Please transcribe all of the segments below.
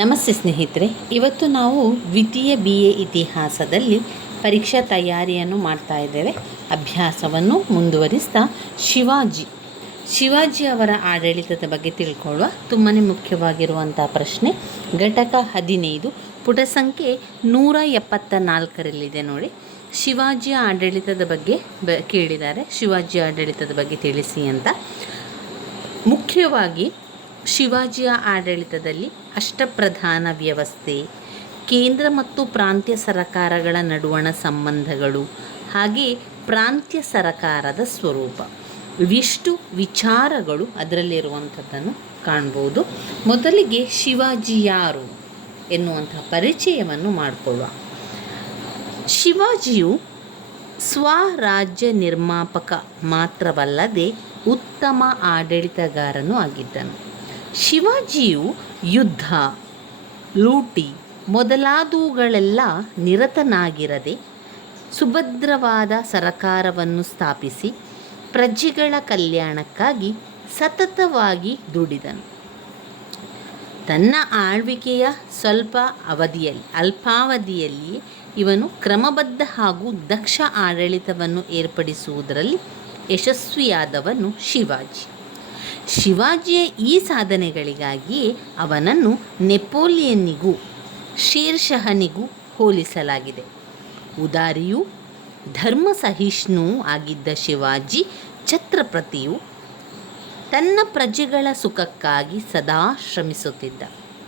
ನಮಸ್ತೆ ಸ್ನೇಹಿತರೆ, ಇವತ್ತು ನಾವು ದ್ವಿತೀಯ BA ಇತಿಹಾಸದಲ್ಲಿ ಪರೀಕ್ಷಾ ತಯಾರಿಯನ್ನು ಮಾಡ್ತಾ ಇದ್ದೇವೆ. ಅಭ್ಯಾಸವನ್ನು ಮುಂದುವರಿಸ್ತಾ ಶಿವಾಜಿ ಅವರ ಆಡಳಿತದ ಬಗ್ಗೆ ತಿಳ್ಕೊಳ್ಳುವ. ತುಂಬಾ ಮುಖ್ಯವಾಗಿರುವಂಥ ಪ್ರಶ್ನೆ. ಘಟಕ 15 ಪುಟ ಸಂಖ್ಯೆ 174ರಲ್ಲಿದೆ ನೋಡಿ. ಶಿವಾಜಿಯ ಆಡಳಿತದ ಬಗ್ಗೆ ಕೇಳಿದ್ದಾರೆ. ಶಿವಾಜಿ ಆಡಳಿತದ ಬಗ್ಗೆ ತಿಳಿಸಿ ಅಂತ. ಮುಖ್ಯವಾಗಿ ಶಿವಾಜಿಯ ಆಡಳಿತದಲ್ಲಿ ಅಷ್ಟಪ್ರಧಾನ ವ್ಯವಸ್ಥೆ, ಕೇಂದ್ರ ಮತ್ತು ಪ್ರಾಂತ್ಯ ಸರಕಾರಗಳ ನಡುವಣ ಸಂಬಂಧಗಳು, ಹಾಗೆ ಪ್ರಾಂತ್ಯ ಸರಕಾರದ ಸ್ವರೂಪ, ಇವಿಷ್ಟು ವಿಚಾರಗಳು ಅದರಲ್ಲಿರುವಂಥದ್ದನ್ನು ಕಾಣ್ಬೋದು. ಮೊದಲಿಗೆ ಶಿವಾಜಿ ಯಾರು ಎನ್ನುವಂಥ ಪರಿಚಯವನ್ನು ಮಾಡಿಕೊಳ್ಳುವ. ಶಿವಾಜಿಯು ಸ್ವರಾಜ್ಯ ನಿರ್ಮಾಪಕ ಮಾತ್ರವಲ್ಲದೆ ಉತ್ತಮ ಆಡಳಿತಗಾರನೂ ಆಗಿದ್ದನು. ಶಿವಾಜಿಯು ಯುದ್ಧ, ಲೂಟಿ ಮೊದಲಾದವುಗಳೆಲ್ಲ ನಿರತನಾಗಿರದೆ ಸುಭದ್ರವಾದ ಸರಕಾರವನ್ನು ಸ್ಥಾಪಿಸಿ ಪ್ರಜೆಗಳ ಕಲ್ಯಾಣಕ್ಕಾಗಿ ಸತತವಾಗಿ ದುಡಿದನು. ತನ್ನ ಆಳ್ವಿಕೆಯ ಅಲ್ಪಾವಧಿಯಲ್ಲಿ ಇವನು ಕ್ರಮಬದ್ಧ ಹಾಗೂ ದಕ್ಷ ಆಡಳಿತವನ್ನು ಏರ್ಪಡಿಸುವುದರಲ್ಲಿ ಯಶಸ್ವಿಯಾದವನು ಶಿವಾಜಿ. ಶಿವಾಜಿಯ ಈ ಸಾಧನೆಗಳಿಗಾಗಿಯೇ ಅವನನ್ನು ನೆಪೋಲಿಯನ್ನಿಗೂ ಶೇರ್ಷಹನಿಗೂ ಹೋಲಿಸಲಾಗಿದೆ. ಉದಾರಿಯೂ ಧರ್ಮ ಸಹಿಷ್ಣುವೂ ಆಗಿದ್ದ ಶಿವಾಜಿ ಛತ್ರಪತಿಯು ತನ್ನ ಪ್ರಜೆಗಳ ಸುಖಕ್ಕಾಗಿ ಸದಾ ಶ್ರಮಿಸುತ್ತಿದ್ದ.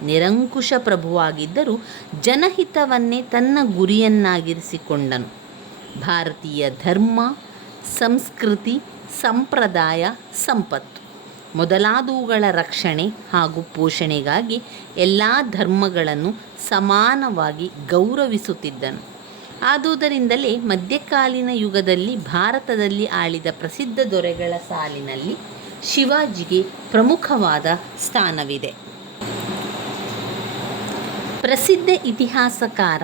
ನಿರಂಕುಶ ಪ್ರಭುವಾಗಿದ್ದರೂ ಜನಹಿತವನ್ನೇ ತನ್ನ ಗುರಿಯನ್ನಾಗಿರಿಸಿಕೊಂಡನು. ಭಾರತೀಯ ಧರ್ಮ, ಸಂಸ್ಕೃತಿ, ಸಂಪ್ರದಾಯ, ಸಂಪತ್ತು ಮೊದಲಾದವುಗಳ ರಕ್ಷಣೆ ಹಾಗೂ ಪೋಷಣೆಗಾಗಿ ಎಲ್ಲ ಧರ್ಮಗಳನ್ನು ಸಮಾನವಾಗಿ ಗೌರವಿಸುತ್ತಿದ್ದನು. ಆದುದರಿಂದಲೇ ಮಧ್ಯಕಾಲೀನ ಯುಗದಲ್ಲಿ ಭಾರತದಲ್ಲಿ ಆಳಿದ ಪ್ರಸಿದ್ಧ ದೊರೆಗಳ ಸಾಲಿನಲ್ಲಿ ಶಿವಾಜಿಗೆ ಪ್ರಮುಖವಾದ ಸ್ಥಾನವಿದೆ. ಪ್ರಸಿದ್ಧ ಇತಿಹಾಸಕಾರ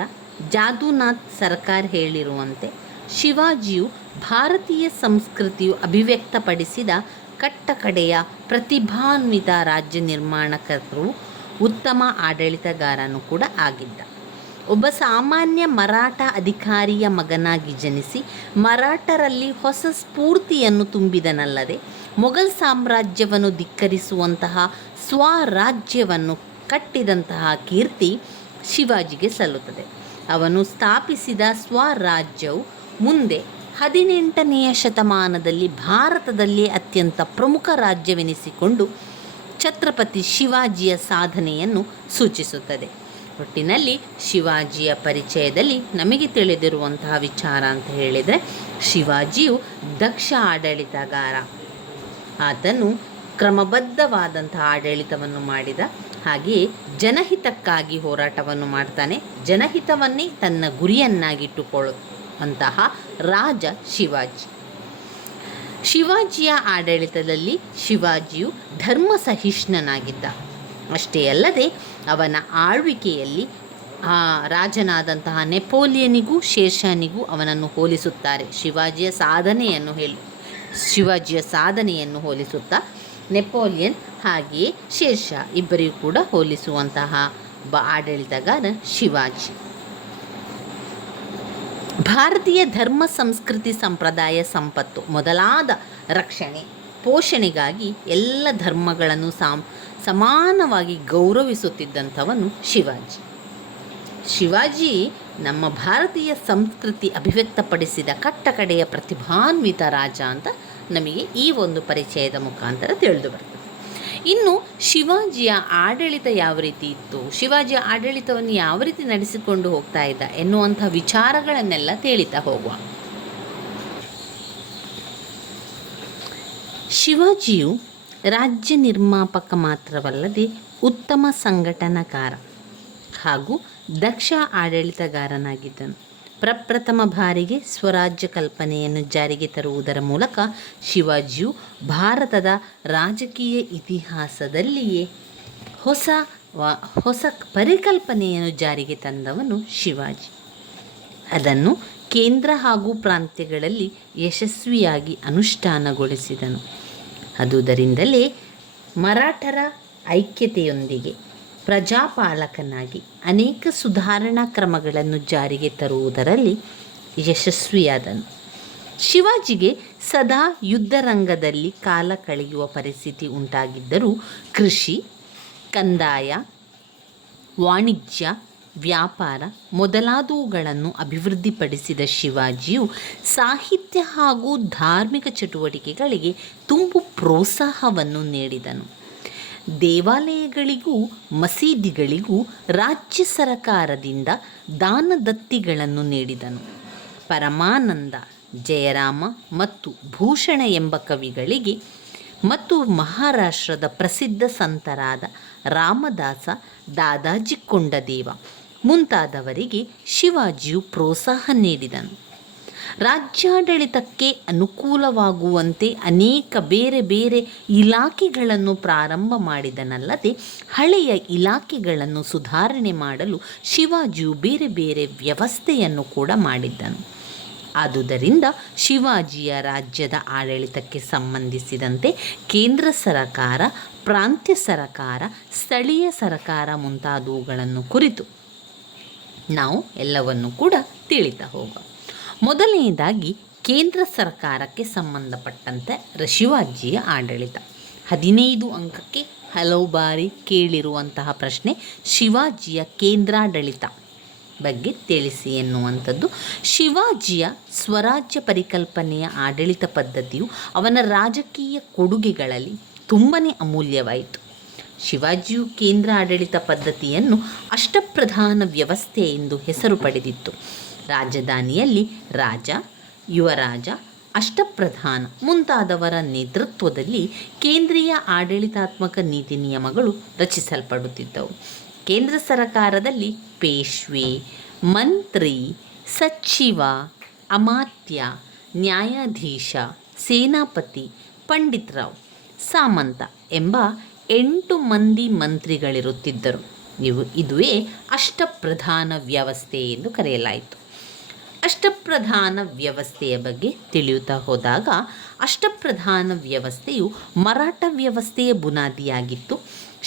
ಜಾದುನಾಥ್ ಸರ್ಕಾರ್ ಹೇಳಿರುವಂತೆ, ಶಿವಾಜಿಯು ಭಾರತೀಯ ಸಂಸ್ಕೃತಿಯು ಅಭಿವ್ಯಕ್ತಪಡಿಸಿದ ಕಟ್ಟಕಡೆಯ ಪ್ರತಿಭಾನ್ವಿತ ರಾಜ್ಯ ನಿರ್ಮಾಣಕರ್ತರು, ಉತ್ತಮ ಆಡಳಿತಗಾರನೂ ಕೂಡ ಆಗಿದ್ದ. ಒಬ್ಬ ಸಾಮಾನ್ಯ ಮರಾಠ ಅಧಿಕಾರಿಯ ಮಗನಾಗಿ ಜನಿಸಿ ಮರಾಠರಲ್ಲಿ ಹೊಸ ಸ್ಫೂರ್ತಿಯನ್ನು ತುಂಬಿದನಲ್ಲದೆ ಮೊಘಲ್ ಸಾಮ್ರಾಜ್ಯವನ್ನು ಧಿಕ್ಕರಿಸುವಂತಹ ಸ್ವರಾಜ್ಯವನ್ನು ಕಟ್ಟಿದಂತಹ ಕೀರ್ತಿ ಶಿವಾಜಿಗೆ ಸಲ್ಲುತ್ತದೆ. ಅವನು ಸ್ಥಾಪಿಸಿದ ಸ್ವರಾಜ್ಯವು ಮುಂದೆ 18ನೇ ಶತಮಾನದಲ್ಲಿ ಭಾರತದಲ್ಲಿ ಅತ್ಯಂತ ಪ್ರಮುಖ ರಾಜ್ಯವೆನಿಸಿಕೊಂಡು ಛತ್ರಪತಿ ಶಿವಾಜಿಯ ಸಾಧನೆಯನ್ನು ಸೂಚಿಸುತ್ತದೆ. ಒಟ್ಟಿನಲ್ಲಿ ಶಿವಾಜಿಯ ಪರಿಚಯದಲ್ಲಿ ನಮಗೆ ತಿಳಿದಿರುವಂತಹ ವಿಚಾರ ಅಂತ ಹೇಳಿದರೆ, ಶಿವಾಜಿಯು ದಕ್ಷ ಆಡಳಿತಗಾರ. ಆತನು ಕ್ರಮಬದ್ಧವಾದಂತಹ ಆಡಳಿತವನ್ನು ಮಾಡಿದ. ಹಾಗೆಯೇ ಜನಹಿತಕ್ಕಾಗಿ ಹೋರಾಟವನ್ನು ಮಾಡ್ತಾನೆ. ಜನಹಿತವನ್ನೇ ತನ್ನ ಗುರಿಯನ್ನಾಗಿಟ್ಟುಕೊಳ್ಳುವಂತಹ ರಾಜ ಶಿವಾಜಿ. ಶಿವಾಜಿಯ ಆಡಳಿತದಲ್ಲಿ ಶಿವಾಜಿಯು ಧರ್ಮ ಸಹಿಷ್ಣನಾಗಿದ್ದ. ಅಷ್ಟೇ ಅಲ್ಲದೆ ಅವನ ಆಳ್ವಿಕೆಯಲ್ಲಿ ರಾಜನಾದಂತಹ ನೆಪೋಲಿಯನಿಗೂ ಶೇರ್ಷನಿಗೂ ಅವನನ್ನು ಹೋಲಿಸುತ್ತಾರೆ. ಶಿವಾಜಿಯ ಸಾಧನೆಯನ್ನು ಹೋಲಿಸುತ್ತಾ ನೆಪೋಲಿಯನ್ ಹಾಗೆಯೇ ಶೇರ್ಷಾ ಇಬ್ಬರಿಗೂ ಕೂಡ ಹೋಲಿಸುವಂತಹ ಆಡಳಿತಗಾರ ಶಿವಾಜಿ. ಭಾರತೀಯ ಧರ್ಮ, ಸಂಸ್ಕೃತಿ, ಸಂಪ್ರದಾಯ, ಸಂಪತ್ತು ಮೊದಲಾದ ರಕ್ಷಣೆ ಪೋಷಣೆಗಾಗಿ ಎಲ್ಲ ಧರ್ಮಗಳನ್ನು ಸಮಾನವಾಗಿ ಗೌರವಿಸುತ್ತಿದ್ದಂಥವನು ಶಿವಾಜಿ ನಮ್ಮ ಭಾರತೀಯ ಸಂಸ್ಕೃತಿ ಅಭಿವ್ಯಕ್ತಪಡಿಸಿದ ಕಟ್ಟಕಡೆಯ ಪ್ರತಿಭಾನ್ವಿತ ರಾಜ ಅಂತ ನಮಗೆ ಈ ಒಂದು ಪರಿಚಯದ ಮುಖಾಂತರ ತಿಳಿದು ಬರ್ತದೆ. ಇನ್ನು ಶಿವಾಜಿಯ ಆಡಳಿತ ಯಾವ ರೀತಿ ಇತ್ತು, ಶಿವಾಜಿಯ ಆಡಳಿತವನ್ನು ಯಾವ ರೀತಿ ನಡೆಸಿಕೊಂಡು ಹೋಗ್ತಾ ಇದ್ದ ಎನ್ನುವಂಥ ವಿಚಾರಗಳನ್ನೆಲ್ಲ ತಿಳಿತಾ ಹೋಗುವ. ಶಿವಾಜಿಯು ರಾಜ್ಯ ನಿರ್ಮಾಪಕ ಮಾತ್ರವಲ್ಲದೆ ಉತ್ತಮ ಸಂಘಟನಾಕಾರ ಹಾಗೂ ದಕ್ಷ ಆಡಳಿತಗಾರನಾಗಿದ್ದನು. ಪ್ರಪ್ರಥಮ ಬಾರಿಗೆ ಸ್ವರಾಜ್ಯ ಕಲ್ಪನೆಯನ್ನು ಜಾರಿಗೆ ತರುವುದರ ಮೂಲಕ ಶಿವಾಜಿಯು ಭಾರತದ ರಾಜಕೀಯ ಇತಿಹಾಸದಲ್ಲಿಯೇ ಹೊಸ ಪರಿಕಲ್ಪನೆಯನ್ನು ಜಾರಿಗೆ ತಂದವನು ಶಿವಾಜಿ. ಅದನ್ನು ಕೇಂದ್ರ ಹಾಗೂ ಪ್ರಾಂತ್ಯಗಳಲ್ಲಿ ಯಶಸ್ವಿಯಾಗಿ ಅನುಷ್ಠಾನಗೊಳಿಸಿದನು. ಅದುದರಿಂದಲೇ ಮರಾಠರ ಐಕ್ಯತೆಯೊಂದಿಗೆ ಪ್ರಜಾಪಾಲಕನಾಗಿ ಅನೇಕ ಸುಧಾರಣಾ ಕ್ರಮಗಳನ್ನು ಜಾರಿಗೆ ತರುವುದರಲ್ಲಿ ಯಶಸ್ವಿಯಾದನು. ಶಿವಾಜಿಗೆ ಸದಾ ಯುದ್ಧರಂಗದಲ್ಲಿ ಕಾಲ ಕಳೆಯುವ ಪರಿಸ್ಥಿತಿ ಉಂಟಾಗಿದ್ದರೂ ಕೃಷಿ, ಕಂದಾಯ, ವಾಣಿಜ್ಯ, ವ್ಯಾಪಾರ ಮೊದಲಾದವುಗಳನ್ನು ಅಭಿವೃದ್ಧಿಪಡಿಸಿದ ಶಿವಾಜಿಯು ಸಾಹಿತ್ಯ ಹಾಗೂ ಧಾರ್ಮಿಕ ಚಟುವಟಿಕೆಗಳಿಗೆ ತುಂಬು ಪ್ರೋತ್ಸಾಹವನ್ನು ನೀಡಿದನು. ದೇವಾಲಯಗಳಿಗೂ ಮಸೀದಿಗಳಿಗೂ ರಾಜ್ಯ ಸರಕಾರದಿಂದ ದಾನದತ್ತಿಗಳನ್ನು ನೀಡಿದನು. ಪರಮಾನಂದ, ಜಯರಾಮ ಮತ್ತು ಭೂಷಣ ಎಂಬ ಕವಿಗಳಿಗೆ ಮತ್ತು ಮಹಾರಾಷ್ಟ್ರದ ಪ್ರಸಿದ್ಧ ಸಂತರಾದ ರಾಮದಾಸ, ದಾದಾಜಿ ಕೊಂಡದೇವ ಮುಂತಾದವರಿಗೆ ಶಿವಾಜಿಯು ಪ್ರೋತ್ಸಾಹ ನೀಡಿದನು. ರಾಜ್ಯಾಡಳಿತಕ್ಕೆ ಅನುಕೂಲವಾಗುವಂತೆ ಅನೇಕ ಬೇರೆ ಬೇರೆ ಇಲಾಖೆಗಳನ್ನು ಪ್ರಾರಂಭ ಮಾಡಿದನಲ್ಲದೆ ಹಳೆಯ ಇಲಾಖೆಗಳನ್ನು ಸುಧಾರಣೆ ಮಾಡಲು ಶಿವಾಜಿಯು ಬೇರೆ ಬೇರೆ ವ್ಯವಸ್ಥೆಯನ್ನು ಕೂಡ ಮಾಡಿದ್ದನು. ಆದುದರಿಂದ ಶಿವಾಜಿಯ ರಾಜ್ಯದ ಆಡಳಿತಕ್ಕೆ ಸಂಬಂಧಿಸಿದಂತೆ ಕೇಂದ್ರ ಸರಕಾರ, ಪ್ರಾಂತ್ಯ ಸರಕಾರ, ಸ್ಥಳೀಯ ಸರಕಾರ ಮುಂತಾದವುಗಳನ್ನು ಕುರಿತು ನಾವು ಎಲ್ಲವನ್ನು ಕೂಡ ತಿಳಿತಾ ಹೋಗೋಣ. ಮೊದಲನೆಯದಾಗಿ ಕೇಂದ್ರ ಸರ್ಕಾರಕ್ಕೆ ಸಂಬಂಧಪಟ್ಟಂತೆ ಶಿವಾಜಿಯ ಆಡಳಿತ. 15 ಅಂಕಕ್ಕೆ ಹಲವು ಬಾರಿ ಕೇಳಿರುವಂತಹ ಪ್ರಶ್ನೆ, ಶಿವಾಜಿಯ ಕೇಂದ್ರಾಡಳಿತ ಬಗ್ಗೆ ತಿಳಿಸಿ ಎನ್ನುವಂಥದ್ದು. ಶಿವಾಜಿಯ ಸ್ವರಾಜ್ಯ ಪರಿಕಲ್ಪನೆಯ ಆಡಳಿತ ಪದ್ಧತಿಯು ಅವನ ರಾಜಕೀಯ ಕೊಡುಗೆಗಳಲ್ಲಿ ತುಂಬನೇ ಅಮೂಲ್ಯವಾಯಿತು. ಶಿವಾಜಿಯು ಕೇಂದ್ರ ಆಡಳಿತ ಪದ್ಧತಿಯನ್ನು ಅಷ್ಟಪ್ರಧಾನ ವ್ಯವಸ್ಥೆ ಎಂದು ಹೆಸರು ಪಡೆದಿತ್ತು. ರಾಜಧಾನಿಯಲ್ಲಿ ರಾಜ, ಯುವರಾಜ, ಅಷ್ಟಪ್ರಧಾನ ಮುಂತಾದವರ ನೇತೃತ್ವದಲ್ಲಿ ಕೇಂದ್ರೀಯ ಆಡಳಿತಾತ್ಮಕ ನೀತಿ ನಿಯಮಗಳು ರಚಿಸಲ್ಪಡುತ್ತಿದ್ದವು. ಕೇಂದ್ರ ಸರ್ಕಾರದಲ್ಲಿ ಪೇಶ್ವೆ, ಮಂತ್ರಿ, ಸಚಿವ, ಅಮಾತ್ಯ, ನ್ಯಾಯಾಧೀಶ, ಸೇನಾಪತಿ, ಪಂಡಿತರಾವ್, ಸಾಮಂತ ಎಂಬ 8 ಮಂದಿ ಮಂತ್ರಿಗಳಿರುತ್ತಿದ್ದರು. ಇದುವೇ ಅಷ್ಟಪ್ರಧಾನ ವ್ಯವಸ್ಥೆ ಎಂದು ಕರೆಯಲಾಯಿತು. ಅಷ್ಟಪ್ರಧಾನ ವ್ಯವಸ್ಥೆಯ ಬಗ್ಗೆ ತಿಳಿಯುತ್ತಾ ಹೋದಾಗ, ಅಷ್ಟಪ್ರಧಾನ ವ್ಯವಸ್ಥೆಯು ಮರಾಠ ವ್ಯವಸ್ಥೆಯ ಬುನಾದಿಯಾಗಿತ್ತು.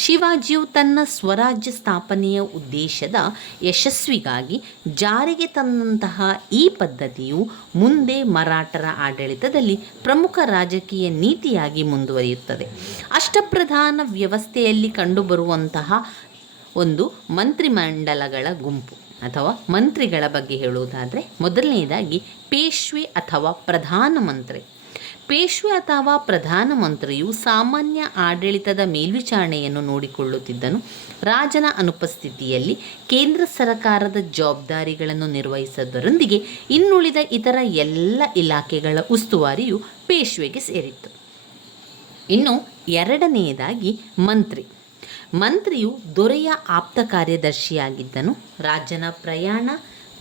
ಶಿವಾಜಿಯು ತನ್ನ ಸ್ವರಾಜ್ಯ ಸ್ಥಾಪನೆಯ ಉದ್ದೇಶದ ಯಶಸ್ವಿಗಾಗಿ ಜಾರಿಗೆ ತಂದಂತಹ ಈ ಪದ್ಧತಿಯು ಮುಂದೆ ಮರಾಠರ ಆಡಳಿತದಲ್ಲಿ ಪ್ರಮುಖ ರಾಜಕೀಯ ನೀತಿಯಾಗಿ ಮುಂದುವರಿಯುತ್ತದೆ. ಅಷ್ಟಪ್ರಧಾನ ವ್ಯವಸ್ಥೆಯಲ್ಲಿ ಕಂಡುಬರುವಂತಹ ಒಂದು ಮಂತ್ರಿಮಂಡಲಗಳ ಗುಂಪು ಅಥವಾ ಮಂತ್ರಿಗಳ ಬಗ್ಗೆ ಹೇಳುವುದಾದರೆ, ಮೊದಲನೆಯದಾಗಿ ಪೇಶ್ವೆ ಅಥವಾ ಪ್ರಧಾನಮಂತ್ರಿ. ಪೇಶ್ವೆ ಅಥವಾ ಪ್ರಧಾನಮಂತ್ರಿಯು ಸಾಮಾನ್ಯ ಆಡಳಿತದ ಮೇಲ್ವಿಚಾರಣೆಯನ್ನು ನೋಡಿಕೊಳ್ಳುತ್ತಿದ್ದನು. ರಾಜನ ಅನುಪಸ್ಥಿತಿಯಲ್ಲಿ ಕೇಂದ್ರ ಸರ್ಕಾರದ ಜವಾಬ್ದಾರಿಗಳನ್ನು ನಿರ್ವಹಿಸುವುದರೊಂದಿಗೆ ಇನ್ನುಳಿದ ಇತರ ಎಲ್ಲ ಇಲಾಖೆಗಳ ಉಸ್ತುವಾರಿಯು ಪೇಶ್ವೆಗೆ ಸೇರಿತ್ತು. ಇನ್ನು ಎರಡನೆಯದಾಗಿ ಮಂತ್ರಿ. ಮಂತ್ರಿಯು ದೊರೆಯ ಆಪ್ತ ಕಾರ್ಯದರ್ಶಿಯಾಗಿದ್ದನು. ರಾಜನ ಪ್ರಯಾಣ,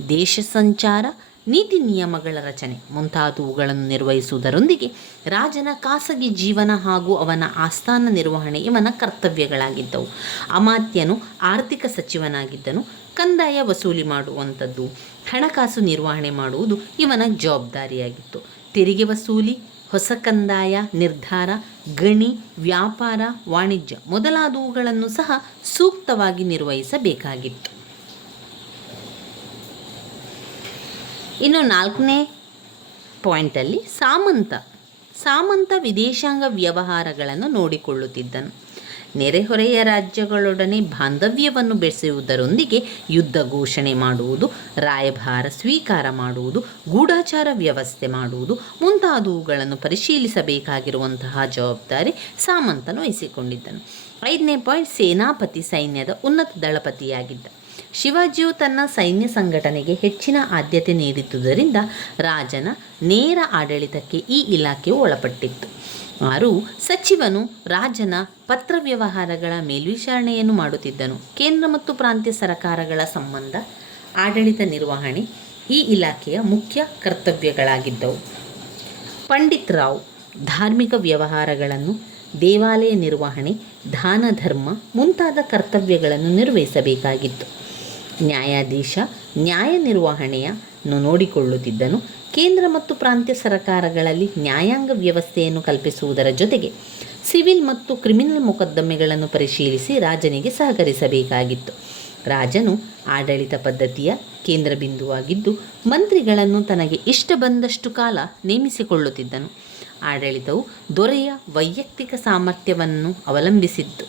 ದೇಶ ಸಂಚಾರ, ನೀತಿ ನಿಯಮಗಳ ರಚನೆ ಮುಂತಾದವುಗಳನ್ನು ನಿರ್ವಹಿಸುವುದರೊಂದಿಗೆ ರಾಜನ ಖಾಸಗಿ ಜೀವನ ಹಾಗೂ ಅವನ ಆಸ್ಥಾನ ನಿರ್ವಹಣೆ ಇವನ ಕರ್ತವ್ಯಗಳಾಗಿದ್ದವು. ಅಮಾತ್ಯನು ಆರ್ಥಿಕ ಸಚಿವನಾಗಿದ್ದನು. ಕಂದಾಯ ವಸೂಲಿ ಮಾಡುವಂಥದ್ದು, ಹಣಕಾಸು ನಿರ್ವಹಣೆ ಮಾಡುವುದು ಇವನ ಜವಾಬ್ದಾರಿಯಾಗಿತ್ತು. ತೆರಿಗೆ ವಸೂಲಿ, ಹೊಸ ಕಂದಾಯ ನಿರ್ಧಾರ, ಗಣಿ, ವ್ಯಾಪಾರ, ವಾಣಿಜ್ಯ ಮೊದಲಾದವುಗಳನ್ನು ಸಹ ಸೂಕ್ತವಾಗಿ ನಿರ್ವಹಿಸಬೇಕಾಗಿತ್ತು. ಇನ್ನು 4ನೇ ಪಾಯಿಂಟಲ್ಲಿ ಸಾಮಂತ ವಿದೇಶಾಂಗ ವ್ಯವಹಾರಗಳನ್ನು ನೋಡಿಕೊಳ್ಳುತ್ತಿದ್ದನು. ನೆರೆಹೊರೆಯ ರಾಜ್ಯಗಳೊಡನೆ ಬಾಂಧವ್ಯವನ್ನು ಬೆಳೆಸುವುದರೊಂದಿಗೆ ಯುದ್ಧ ಘೋಷಣೆ ಮಾಡುವುದು, ರಾಯಭಾರ ಸ್ವೀಕಾರ ಮಾಡುವುದು, ಗೂಢಾಚಾರ ವ್ಯವಸ್ಥೆ ಮಾಡುವುದು ಮುಂತಾದವುಗಳನ್ನು ಪರಿಶೀಲಿಸಬೇಕಾಗಿರುವಂತಹ ಜವಾಬ್ದಾರಿ ಸಾಮಂತನು ವಹಿಸಿಕೊಂಡಿದ್ದನು. 5ನೇ ಪಾಯಿಂಟ್, ಸೇನಾಪತಿ ಸೈನ್ಯದ ಉನ್ನತ ದಳಪತಿಯಾಗಿದ್ದ. ಶಿವಾಜಿಯು ತನ್ನ ಸೈನ್ಯ ಸಂಘಟನೆಗೆ ಹೆಚ್ಚಿನ ಆದ್ಯತೆ ನೀಡಿದ್ದುದರಿಂದ ರಾಜನ ನೇರ ಆಡಳಿತಕ್ಕೆ ಈ ಇಲಾಖೆಯು ಒಳಪಟ್ಟಿತ್ತು. 6, ಸಚಿವನು ರಾಜನ ಪತ್ರ ವ್ಯವಹಾರಗಳ ಮೇಲ್ವಿಚಾರಣೆಯನ್ನು ಮಾಡುತ್ತಿದ್ದನು. ಕೇಂದ್ರ ಮತ್ತು ಪ್ರಾಂತ್ಯ ಸರ್ಕಾರಗಳ ಸಂಬಂಧ, ಆಡಳಿತ ನಿರ್ವಹಣೆ ಈ ಇಲಾಖೆಯ ಮುಖ್ಯ ಕರ್ತವ್ಯಗಳಾಗಿದ್ದವು. ಪಂಡಿತರಾವ್ ಧಾರ್ಮಿಕ ವ್ಯವಹಾರಗಳನ್ನು, ದೇವಾಲಯ ನಿರ್ವಹಣೆ, ದಾನ ಧರ್ಮ ಮುಂತಾದ ಕರ್ತವ್ಯಗಳನ್ನು ನಿರ್ವಹಿಸಬೇಕಾಗಿತ್ತು. ನ್ಯಾಯಾಧೀಶ ನ್ಯಾಯ ನಿರ್ವಹಣೆಯನ್ನು ನೋಡಿಕೊಳ್ಳುತ್ತಿದ್ದನು. ಕೇಂದ್ರ ಮತ್ತು ಪ್ರಾಂತ್ಯ ಸರ್ಕಾರಗಳಲ್ಲಿ ನ್ಯಾಯಾಂಗ ವ್ಯವಸ್ಥೆಯನ್ನು ಕಲ್ಪಿಸುವುದರ ಜೊತೆಗೆ ಸಿವಿಲ್ ಮತ್ತು ಕ್ರಿಮಿನಲ್ ಮೊಕದ್ದಮೆಗಳನ್ನು ಪರಿಶೀಲಿಸಿ ರಾಜನಿಗೆ ಸಹಕರಿಸಬೇಕಾಗಿತ್ತು. ರಾಜನು ಆಡಳಿತ ಪದ್ಧತಿಯ ಕೇಂದ್ರ ಬಿಂದುವಾಗಿದ್ದು ಮಂತ್ರಿಗಳನ್ನು ತನಗೆ ಇಷ್ಟ ಬಂದಷ್ಟು ಕಾಲ ನೇಮಿಸಿಕೊಳ್ಳುತ್ತಿದ್ದನು. ಆಡಳಿತವು ದೊರೆಯ ವೈಯಕ್ತಿಕ ಸಾಮರ್ಥ್ಯವನ್ನು ಅವಲಂಬಿಸಿತ್ತು.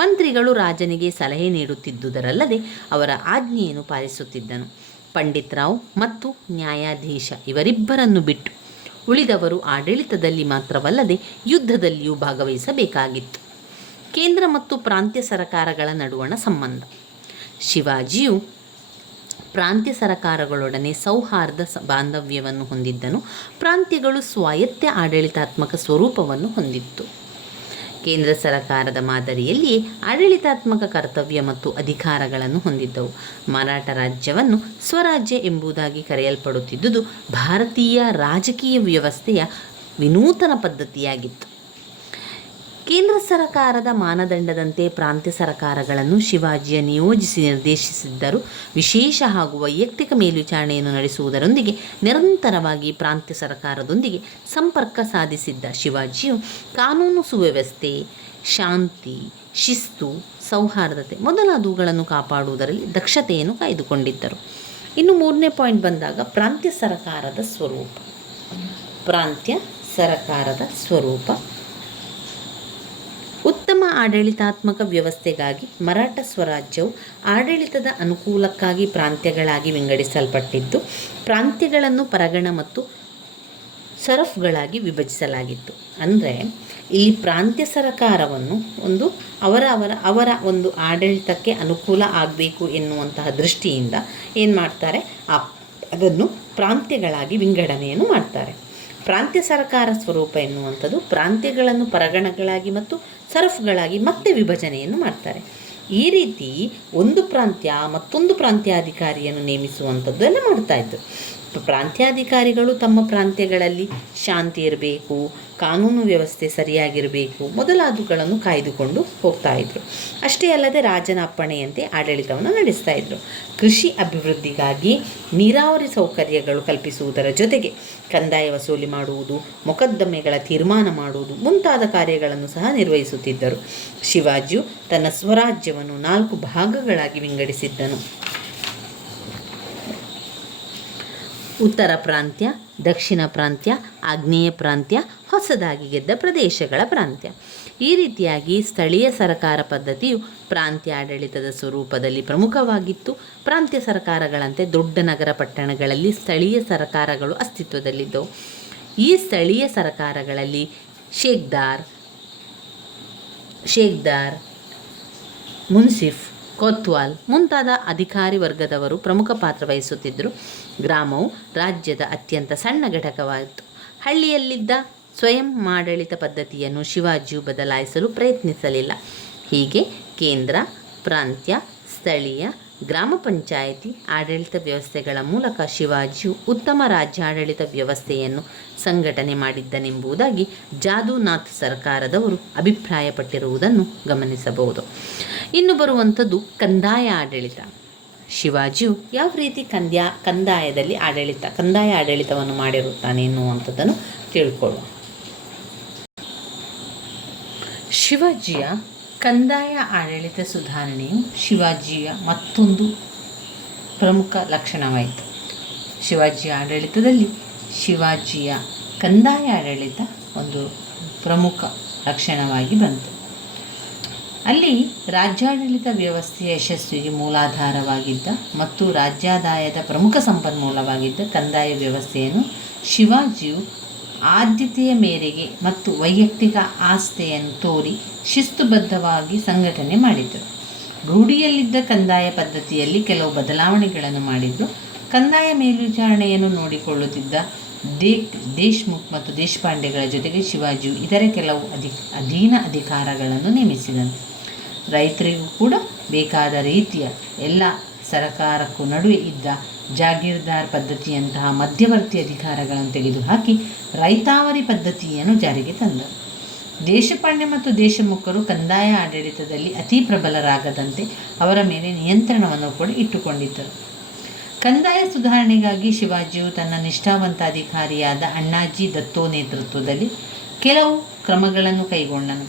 ಮಂತ್ರಿಗಳು ರಾಜನಿಗೆ ಸಲಹೆ ನೀಡುತ್ತಿದ್ದುದರಲ್ಲದೆ ಅವರ ಆಜ್ಞೆಯನ್ನು ಪಾಲಿಸುತ್ತಿದ್ದನು. ಪಂಡಿತ್ ರಾವ್ ಮತ್ತು ನ್ಯಾಯಾಧೀಶ ಇವರಿಬ್ಬರನ್ನು ಬಿಟ್ಟು ಉಳಿದವರು ಆಡಳಿತದಲ್ಲಿ ಮಾತ್ರವಲ್ಲದೆ ಯುದ್ಧದಲ್ಲಿಯೂ ಭಾಗವಹಿಸಬೇಕಾಗಿತ್ತು. ಕೇಂದ್ರ ಮತ್ತು ಪ್ರಾಂತ್ಯ ಸರ್ಕಾರಗಳ ನಡುವಣ ಸಂಬಂಧ. ಶಿವಾಜಿಯು ಪ್ರಾಂತ್ಯ ಸರ್ಕಾರಗಳೊಡನೆ ಸೌಹಾರ್ದ ಬಾಂಧವ್ಯವನ್ನು ಹೊಂದಿದ್ದನು. ಪ್ರಾಂತ್ಯಗಳು ಸ್ವಾಯತ್ತ ಆಡಳಿತಾತ್ಮಕ ಸ್ವರೂಪವನ್ನು ಹೊಂದಿತ್ತು. ಕೇಂದ್ರ ಸರ್ಕಾರದ ಮಾದರಿಯಲ್ಲಿಯೇ ಆಡಳಿತಾತ್ಮಕ ಕರ್ತವ್ಯ ಮತ್ತು ಅಧಿಕಾರಗಳನ್ನು ಹೊಂದಿದ್ದವು. ಮರಾಠ ರಾಜ್ಯವನ್ನು ಸ್ವರಾಜ್ಯ ಎಂಬುದಾಗಿ ಕರೆಯಲ್ಪಡುತ್ತಿದ್ದುದು ಭಾರತೀಯ ರಾಜಕೀಯ ವ್ಯವಸ್ಥೆಯ ವಿನೂತನ ಪದ್ಧತಿಯಾಗಿತ್ತು. ಕೇಂದ್ರ ಸರ್ಕಾರದ ಮಾನದಂಡದಂತೆ ಪ್ರಾಂತ್ಯ ಸರ್ಕಾರಗಳನ್ನು ಶಿವಾಜಿಯ ನಿಯೋಜಿಸಿ ನಿರ್ದೇಶಿಸಿದ್ದರು. ವಿಶೇಷ ಹಾಗೂ ವೈಯಕ್ತಿಕ ಮೇಲ್ವಿಚಾರಣೆಯನ್ನು ನಡೆಸುವುದರೊಂದಿಗೆ ನಿರಂತರವಾಗಿ ಪ್ರಾಂತ್ಯ ಸರ್ಕಾರದೊಂದಿಗೆ ಸಂಪರ್ಕ ಸಾಧಿಸಿದ್ದ ಶಿವಾಜಿಯು ಕಾನೂನು ಸುವ್ಯವಸ್ಥೆ, ಶಾಂತಿ, ಶಿಸ್ತು, ಸೌಹಾರ್ದತೆ ಮೊದಲಾದವುಗಳನ್ನು ಕಾಪಾಡುವುದರಲ್ಲಿ ದಕ್ಷತೆಯನ್ನು ಕಾಯ್ದುಕೊಂಡಿದ್ದರು. ಇನ್ನು 3ನೇ ಪಾಯಿಂಟ್ ಬಂದಾಗ ಪ್ರಾಂತ್ಯ ಸರ್ಕಾರದ ಸ್ವರೂಪ. ಪ್ರಾಂತ್ಯ ಸರ್ಕಾರದ ಸ್ವರೂಪ. ಉತ್ತಮ ಆಡಳಿತಾತ್ಮಕ ವ್ಯವಸ್ಥೆಗಾಗಿ ಮರಾಠ ಸ್ವರಾಜ್ಯವು ಆಡಳಿತದ ಅನುಕೂಲಕ್ಕಾಗಿ ಪ್ರಾಂತ್ಯಗಳಾಗಿ ವಿಂಗಡಿಸಲ್ಪಟ್ಟಿದ್ದು, ಪ್ರಾಂತ್ಯಗಳನ್ನು ಪರಗಣ ಮತ್ತು ಸರಫ್ಗಳಾಗಿ ವಿಭಜಿಸಲಾಗಿತ್ತು. ಅಂದರೆ ಇಲ್ಲಿ ಪ್ರಾಂತ್ಯ ಸರ್ಕಾರವನ್ನು ಅವರ ಒಂದು ಆಡಳಿತಕ್ಕೆ ಅನುಕೂಲ ಆಗಬೇಕು ಎನ್ನುವಂತಹ ದೃಷ್ಟಿಯಿಂದ ಏನು ಮಾಡ್ತಾರೆ, ಅದನ್ನು ಪ್ರಾಂತ್ಯಗಳಾಗಿ ವಿಂಗಡಣೆಯನ್ನು ಮಾಡ್ತಾರೆ. ಪ್ರಾಂತ್ಯ ಸರ್ಕಾರ ಸ್ವರೂಪ ಎನ್ನುವಂಥದ್ದು ಪ್ರಾಂತ್ಯಗಳನ್ನು ಪರಗಣಗಳಾಗಿ ಮತ್ತು ಸರಫ್ಗಳಾಗಿ ಮತ್ತೆ ವಿಭಜನೆಯನ್ನು ಮಾಡ್ತಾರೆ. ಈ ರೀತಿ ಒಂದು ಪ್ರಾಂತ್ಯ ಮತ್ತೊಂದು ಪ್ರಾಂತ್ಯಾಧಿಕಾರಿಯನ್ನು ನೇಮಿಸುವಂಥದ್ದು ಎಲ್ಲ ಮಾಡ್ತಾಯಿದ್ರು. ಪ್ರಾಂತ್ಯಾಧಿಕಾರಿಗಳು ತಮ್ಮ ಪ್ರಾಂತ್ಯಗಳಲ್ಲಿ ಶಾಂತಿ ಇರಬೇಕು, ಕಾನೂನು ವ್ಯವಸ್ಥೆ ಸರಿಯಾಗಿರಬೇಕು ಮೊದಲಾದವುಗಳನ್ನು ಕಾಯ್ದುಕೊಂಡು ಹೋಗ್ತಾಯಿದ್ರು. ಅಷ್ಟೇ ಅಲ್ಲದೆ ರಾಜನ ಅಪ್ಪಣೆಯಂತೆ ಆಡಳಿತವನ್ನು ನಡೆಸ್ತಾ ಇದ್ರು. ಕೃಷಿ ಅಭಿವೃದ್ಧಿಗಾಗಿ ನೀರಾವರಿ ಸೌಕರ್ಯಗಳು ಕಲ್ಪಿಸುವುದರ ಜೊತೆಗೆ ಕಂದಾಯ ವಸೂಲಿ ಮಾಡುವುದು, ಮೊಕದ್ದಮೆಗಳ ತೀರ್ಮಾನ ಮಾಡುವುದು ಮುಂತಾದ ಕಾರ್ಯಗಳನ್ನು ಸಹ ನಿರ್ವಹಿಸುತ್ತಿದ್ದರು. ಶಿವಾಜಿಯು ತನ್ನ ಸ್ವರಾಜ್ಯವನ್ನು 4 ಭಾಗಗಳಾಗಿ ವಿಂಗಡಿಸಿದ್ದನು. ಉತ್ತರ ಪ್ರಾಂತ್ಯ, ದಕ್ಷಿಣ ಪ್ರಾಂತ್ಯ, ಆಗ್ನೇಯ ಪ್ರಾಂತ್ಯ, ಹೊಸದಾಗಿ ಗೆದ್ದ ಪ್ರದೇಶಗಳ ಪ್ರಾಂತ್ಯ. ಈ ರೀತಿಯಾಗಿ ಸ್ಥಳೀಯ ಸರ್ಕಾರ ಪದ್ಧತಿಯು ಪ್ರಾಂತ್ಯ ಆಡಳಿತದ ಸ್ವರೂಪದಲ್ಲಿ ಪ್ರಮುಖವಾಗಿತ್ತು. ಪ್ರಾಂತ್ಯ ಸರ್ಕಾರಗಳಂತೆ ದೊಡ್ಡ ನಗರ ಪಟ್ಟಣಗಳಲ್ಲಿ ಸ್ಥಳೀಯ ಸರ್ಕಾರಗಳು ಅಸ್ತಿತ್ವದಲ್ಲಿದ್ದವು. ಈ ಸ್ಥಳೀಯ ಸರ್ಕಾರಗಳಲ್ಲಿ ಶೇಖ್ದಾರ್, ಮುನ್ಸಿಫ್, ಕೊತ್ವಾಲ್ ಮುಂತಾದ ಅಧಿಕಾರಿ ವರ್ಗದವರು ಪ್ರಮುಖ ಪಾತ್ರ ವಹಿಸುತ್ತಿದ್ದರು. ಗ್ರಾಮವು ರಾಜ್ಯದ ಅತ್ಯಂತ ಸಣ್ಣ ಘಟಕವಾಗಿತ್ತು. ಹಳ್ಳಿಯಲ್ಲಿದ್ದ ಸ್ವಯಂ ಆಡಳಿತ ಪದ್ಧತಿಯನ್ನು ಶಿವಾಜಿಯು ಬದಲಾಯಿಸಲು ಪ್ರಯತ್ನಿಸಲಿಲ್ಲ. ಹೀಗೆ ಕೇಂದ್ರ, ಪ್ರಾಂತ್ಯ, ಸ್ಥಳೀಯ, ಗ್ರಾಮ ಪಂಚಾಯಿತಿ ಆಡಳಿತ ವ್ಯವಸ್ಥೆಗಳ ಮೂಲಕ ಶಿವಾಜಿಯು ಉತ್ತಮ ರಾಜ್ಯಾಡಳಿತ ವ್ಯವಸ್ಥೆಯನ್ನು ಸಂಘಟನೆ ಮಾಡಿದ್ದನೆಂಬುದಾಗಿ ಜಾದೂನಾಥ್ ಸರ್ಕಾರದವರು ಅಭಿಪ್ರಾಯಪಟ್ಟಿರುವುದನ್ನು ಗಮನಿಸಬಹುದು. ಇನ್ನು ಬರುವಂಥದ್ದು ಕಂದಾಯ ಆಡಳಿತ. ಶಿವಾಜಿಯು ಯಾವ ರೀತಿ ಕಂದಾಯ ಆಡಳಿತವನ್ನು ಮಾಡಿರುತ್ತಾನೆ ಎನ್ನುವಂಥದ್ದನ್ನು ತಿಳ್ಕೊಳ್ಳುವ. ಶಿವಾಜಿಯ ಕಂದಾಯ ಆಡಳಿತ ಸುಧಾರಣೆಯು ಶಿವಾಜಿಯ ಮತ್ತೊಂದು ಪ್ರಮುಖ ಲಕ್ಷಣವಾಯಿತು. ಶಿವಾಜಿಯ ಆಡಳಿತದಲ್ಲಿ ಶಿವಾಜಿಯ ಕಂದಾಯ ಆಡಳಿತ ಒಂದು ಪ್ರಮುಖ ಲಕ್ಷಣವಾಗಿ ಬಂತು. ಅಲ್ಲಿ ರಾಜ್ಯಾಡಳಿತ ವ್ಯವಸ್ಥೆಯ ಯಶಸ್ವಿಗೆ ಮೂಲಾಧಾರವಾಗಿದ್ದ ಮತ್ತು ರಾಜ್ಯಾದಾಯದ ಪ್ರಮುಖ ಸಂಪನ್ಮೂಲವಾಗಿದ್ದ ಕಂದಾಯ ವ್ಯವಸ್ಥೆಯನ್ನು ಶಿವಾಜಿಯು ಆದ್ಯತೆಯ ಮೇರೆಗೆ ಮತ್ತು ವೈಯಕ್ತಿಕ ಆಸ್ಥೆಯನ್ನು ತೋರಿ ಶಿಸ್ತುಬದ್ಧವಾಗಿ ಸಂಘಟನೆ ಮಾಡಿದರು. ರೂಢಿಯಲ್ಲಿದ್ದ ಕಂದಾಯ ಪದ್ಧತಿಯಲ್ಲಿ ಕೆಲವು ಬದಲಾವಣೆಗಳನ್ನು ಮಾಡಿದ್ದು, ಕಂದಾಯ ಮೇಲ್ವಿಚಾರಣೆಯನ್ನು ನೋಡಿಕೊಳ್ಳುತ್ತಿದ್ದ ದೇಶ್ಮುಖ್ ಮತ್ತು ದೇಶಪಾಂಡೆಗಳ ಜೊತೆಗೆ ಶಿವಾಜಿಯು ಇತರೆ ಕೆಲವು ಅಧೀನ ಅಧಿಕಾರಗಳನ್ನು ನೇಮಿಸಿದನು. ರೈತರಿಗೂ ಕೂಡ ಬೇಕಾದ ರೀತಿಯ ಎಲ್ಲ ಸರಕಾರಕ್ಕೂ ನಡುವೆ ಇದ್ದ ಜಾಗೀರ್ದಾರ್ ಪದ್ಧತಿಯಂತಹ ಮಧ್ಯವರ್ತಿ ಅಧಿಕಾರಗಳನ್ನು ತೆಗೆದುಹಾಕಿ ರೈತಾವರಿ ಪದ್ಧತಿಯನ್ನು ಜಾರಿಗೆ ತಂದರು. ದೇಶಪಾಂಡೆ ಮತ್ತು ದೇಶಮುಖರು ಕಂದಾಯ ಆಡಳಿತದಲ್ಲಿ ಅತಿ ಪ್ರಬಲರಾಗದಂತೆ ಅವರ ಮೇಲೆ ನಿಯಂತ್ರಣವನ್ನು ಕೂಡ ಇಟ್ಟುಕೊಂಡಿದ್ದರು. ಕಂದಾಯ ಸುಧಾರಣೆಗಾಗಿ ಶಿವಾಜಿಯು ತನ್ನ ನಿಷ್ಠಾವಂತ ಅಧಿಕಾರಿಯಾದ ಅಣ್ಣಾಜಿ ದತ್ತೋ ನೇತೃತ್ವದಲ್ಲಿ ಕೆಲವು ಕ್ರಮಗಳನ್ನು ಕೈಗೊಂಡನು.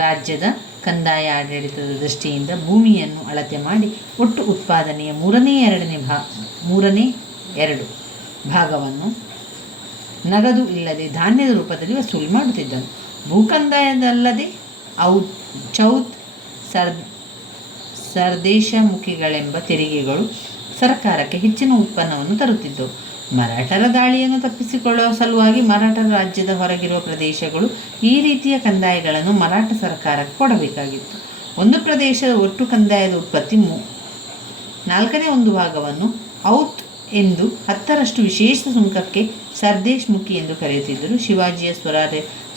ರಾಜ್ಯದ ಕಂದಾಯ ಆಡಳಿತದ ದೃಷ್ಟಿಯಿಂದ ಭೂಮಿಯನ್ನು ಅಳತೆ ಮಾಡಿ ಒಟ್ಟು ಉತ್ಪಾದನೆಯ ಮೂರನೇ ಎರಡು ಭಾಗವನ್ನು ನಗದು ಇಲ್ಲದೆ ಧಾನ್ಯದ ರೂಪದಲ್ಲಿ ವಸೂಲಿ ಮಾಡುತ್ತಿದ್ದನು. ಭೂಕಂದಾಯದಲ್ಲದೆ ಚೌತ್ ಸರ್ದೇಶಮುಖಿಗಳೆಂಬ ತೆರಿಗೆಗಳು ಸರ್ಕಾರಕ್ಕೆ ಹೆಚ್ಚಿನ ಉತ್ಪನ್ನವನ್ನು ತರುತ್ತಿದ್ದವು. ಮರಾಠರ ದಾಳಿಯನ್ನು ತಪ್ಪಿಸಿಕೊಳ್ಳುವ ಸಲುವಾಗಿ ಮರಾಠರ ರಾಜ್ಯದ ಹೊರಗಿರುವ ಪ್ರದೇಶಗಳು ಈ ರೀತಿಯ ಕಂದಾಯಗಳನ್ನು ಮರಾಠ ಸರ್ಕಾರಕ್ಕೆ ಕೊಡಬೇಕಾಗಿತ್ತು. ಒಂದು ಪ್ರದೇಶದ ಒಟ್ಟು ಕಂದಾಯದ ಉತ್ಪತ್ತಿ 1/4 ಭಾಗವನ್ನು ಔತ್ ಎಂದು 10ರಷ್ಟು ವಿಶೇಷ ಸುಂಕಕ್ಕೆ ಸರ್ದೇಶಮುಖಿ ಎಂದು ಕರೆಯುತ್ತಿದ್ದರು. ಶಿವಾಜಿಯ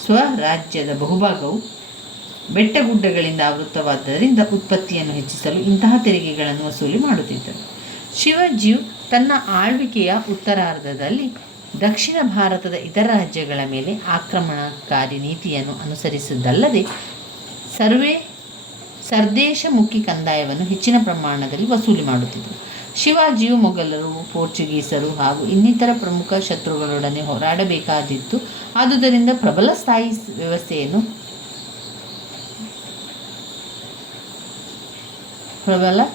ಸ್ವರಾಜ್ಯದ ಬಹುಭಾಗವು ಬೆಟ್ಟಗುಡ್ಡಗಳಿಂದ ಆವೃತವಾದ್ದರಿಂದ ಉತ್ಪತ್ತಿಯನ್ನು ಹೆಚ್ಚಿಸಲು ಇಂತಹ ತೆರಿಗೆಗಳನ್ನು ವಸೂಲಿ ಮಾಡುತ್ತಿದ್ದರು. ಶಿವಾಜಿಯು ತನ್ನ ಆಳ್ವಿಕೆಯ ಉತ್ತರಾರ್ಧದಲ್ಲಿ ದಕ್ಷಿಣ ಭಾರತದ ಇತರ ರಾಜ್ಯಗಳ ಮೇಲೆ ಆಕ್ರಮಣಕಾರಿ ನೀತಿಯನ್ನು ಅನುಸರಿಸಿದ್ದಲ್ಲದೆ ಸರ್ದೇಶಮುಖಿ ಕಂದಾಯವನ್ನು ಹೆಚ್ಚಿನ ಪ್ರಮಾಣದಲ್ಲಿ ವಸೂಲಿ ಮಾಡುತ್ತಿದ್ದರು. ಶಿವಾಜಿಯು ಮೊಘಲರು, ಪೋರ್ಚುಗೀಸರು ಹಾಗೂ ಇನ್ನಿತರ ಪ್ರಮುಖ ಶತ್ರುಗಳೊಡನೆ ಹೋರಾಡಬೇಕಾದಿತ್ತು. ಆದುದರಿಂದ ಪ್ರಬಲ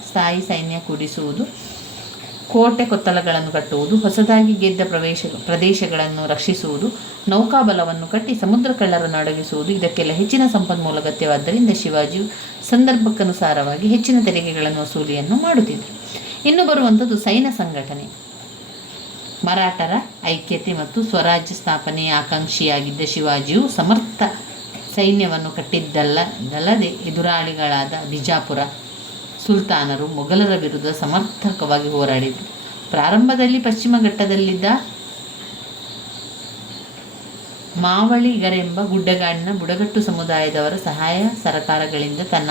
ಸ್ಥಾಯಿ ಸೈನ್ಯ ಕೂಡಿಸುವುದು, ಕೋಟೆ ಕೊತ್ತಲಗಳನ್ನು ಕಟ್ಟುವುದು, ಹೊಸದಾಗಿ ಗೆದ್ದ ಪ್ರದೇಶಗಳನ್ನು ರಕ್ಷಿಸುವುದು, ನೌಕಾಬಲವನ್ನು ಕಟ್ಟಿ ಸಮುದ್ರ ಕಳ್ಳರನ್ನು ಅಡಗಿಸುವುದು ಇದಕ್ಕೆಲ್ಲ ಹೆಚ್ಚಿನ ಸಂಪನ್ಮೂಲ ಅಗತ್ಯವಾದ್ದರಿಂದ ಶಿವಾಜಿಯು ಸಂದರ್ಭಕ್ಕನುಸಾರವಾಗಿ ಹೆಚ್ಚಿನ ತೆರಿಗೆಗಳನ್ನು ವಸೂಲಿಯನ್ನು ಮಾಡುತ್ತಿದ್ದರು. ಇನ್ನು ಬರುವಂಥದ್ದು ಸೈನ್ಯ ಸಂಘಟನೆ. ಮರಾಠರ ಐಕ್ಯತೆ ಮತ್ತು ಸ್ವರಾಜ್ಯ ಸ್ಥಾಪನೆಯ ಆಕಾಂಕ್ಷಿಯಾಗಿದ್ದ ಶಿವಾಜಿಯು ಸಮರ್ಥ ಸೈನ್ಯವನ್ನು ಕಟ್ಟಿದ್ದಲ್ಲದೆ ಎದುರಾಳಿಗಳಾದ ಬಿಜಾಪುರ ಸುಲ್ತಾನರು ಮೊಘಲರ ವಿರುದ್ಧ ಸಮರ್ಥಕವಾಗಿ ಹೋರಾಡಿದರು. ಪ್ರಾರಂಭದಲ್ಲಿ ಪಶ್ಚಿಮ ಘಟ್ಟದಲ್ಲಿದ್ದ ಮಾವಳಿಗರೆಂಬ ಗುಡ್ಡಗಾಡಿನ ಬುಡಗಟ್ಟು ಸಮುದಾಯದವರ ಸಹಾಯ ಸರಕಾರಗಳಿಂದ ತನ್ನ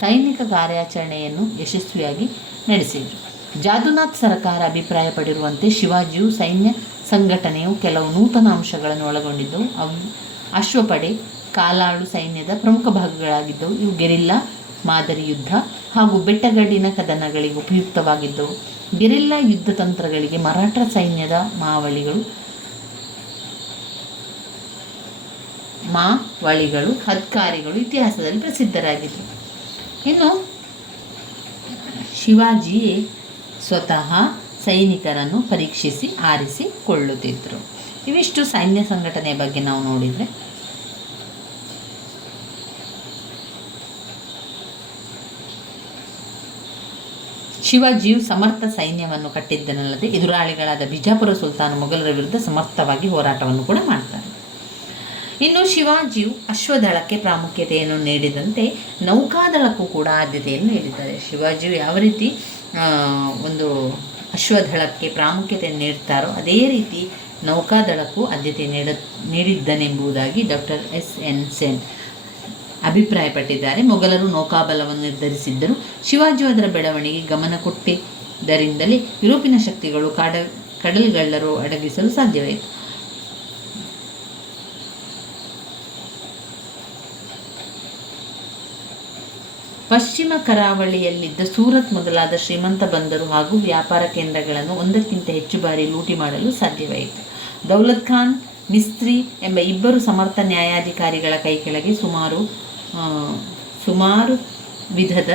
ಸೈನಿಕ ಕಾರ್ಯಾಚರಣೆಯನ್ನು ಯಶಸ್ವಿಯಾಗಿ ನಡೆಸಿದರು. ಜಾದುನಾಥ್ ಸರಕಾರ ಅಭಿಪ್ರಾಯಪಟ್ಟಿರುವಂತೆ ಶಿವಾಜಿಯು ಸೈನ್ಯ ಸಂಘಟನೆಯು ಕೆಲವು ನೂತನ ಅಂಶಗಳನ್ನು ಒಳಗೊಂಡಿದ್ದವು. ಅವು ಅಶ್ವಪಡೆ, ಕಾಲಾಳು ಸೈನ್ಯದ ಪ್ರಮುಖ ಭಾಗಗಳಾಗಿದ್ದವು. ಇವು ಗೆರಿಲ್ಲಾ ಮಾದರಿ ಯುದ್ಧ ಹಾಗೂ ಬೆಟ್ಟಗಡಿನ ಕದನಗಳಿಗೆ ಉಪಯುಕ್ತವಾಗಿದ್ದವು. ಗೆರಿಲ್ಲಾ ಯುದ್ಧ ತಂತ್ರಗಳಿಗೆ ಮರಾಠ ಸೈನ್ಯದ ಮಾವಳಿಗಳು ಹತ್ಕಾರಿಗಳು ಇತಿಹಾಸದಲ್ಲಿ ಪ್ರಸಿದ್ಧರಾಗಿದ್ದರು. ಇನ್ನು ಶಿವಾಜಿಯೇ ಸ್ವತಃ ಸೈನಿಕರನ್ನು ಪರೀಕ್ಷಿಸಿ ಆರಿಸಿಕೊಳ್ಳುತ್ತಿದ್ದರು. ಇವಿಷ್ಟು ಸೈನ್ಯ ಸಂಘಟನೆಯ ಬಗ್ಗೆ ನಾವು ನೋಡಿದರೆ, ಶಿವಾಜಿಯು ಸಮರ್ಥ ಸೈನ್ಯವನ್ನು ಕಟ್ಟಿದ್ದನಲ್ಲದೆ ಎದುರಾಳಿಗಳಾದ ಬಿಜಾಪುರ ಸುಲ್ತಾನ ಮೊಘಲರ ವಿರುದ್ಧ ಸಮರ್ಥವಾಗಿ ಹೋರಾಟವನ್ನು ಕೂಡ ಮಾಡ್ತಾರೆ. ಇನ್ನು ಶಿವಾಜಿಯು ಅಶ್ವದಳಕ್ಕೆ ಪ್ರಾಮುಖ್ಯತೆಯನ್ನು ನೀಡಿದಂತೆ ನೌಕಾದಳಕ್ಕೂ ಕೂಡ ಆದ್ಯತೆಯನ್ನು ನೀಡಿದ್ದಾರೆ. ಶಿವಾಜಿಯು ಯಾವ ರೀತಿ ಒಂದು ಅಶ್ವದಳಕ್ಕೆ ಪ್ರಾಮುಖ್ಯತೆಯನ್ನು ನೀಡ್ತಾರೋ ಅದೇ ರೀತಿ ನೌಕಾದಳಕ್ಕೂ ಆದ್ಯತೆ ನೀಡಿದ್ದನೆಂಬುದಾಗಿ ಡಾಕ್ಟರ್ ಎಸ್.ಎನ್. ಸೇನ್ ಅಭಿಪ್ರಾಯಪಟ್ಟಿದ್ದಾರೆ. ಮೊಘಲರು ನೌಕಾಬಲವನ್ನು ನಿರ್ಧರಿಸಿದ್ದರು. ಶಿವಾಜಿಯು ಅದರ ಬೆಳವಣಿಗೆ ಗಮನ ಕೊಟ್ಟಿದ್ದರಿಂದಲೇ ಯುರೋಪಿನ ಶಕ್ತಿಗಳು ಕಡಲ್ಗಳ್ಳರು ಅಡಗಿಸಲು ಸಾಧ್ಯವಾಯಿತು. ಪಶ್ಚಿಮ ಕರಾವಳಿಯಲ್ಲಿದ್ದ ಸೂರತ್ ಮೊದಲಾದ ಶ್ರೀಮಂತ ಬಂದರು ಹಾಗೂ ವ್ಯಾಪಾರ ಕೇಂದ್ರಗಳನ್ನು ಒಂದಕ್ಕಿಂತ ಹೆಚ್ಚು ಬಾರಿ ಲೂಟಿ ಮಾಡಲು ಸಾಧ್ಯವಾಯಿತು. ದೌಲತ್ ಖಾನ್, ಮಿಸ್ತ್ರಿ ಎಂಬ ಇಬ್ಬರು ಸಮರ್ಥ ನ್ಯಾಯಾಧಿಕಾರಿಗಳ ಕೈಕೆಳಗೆ ಸುಮಾರು ವಿಧದ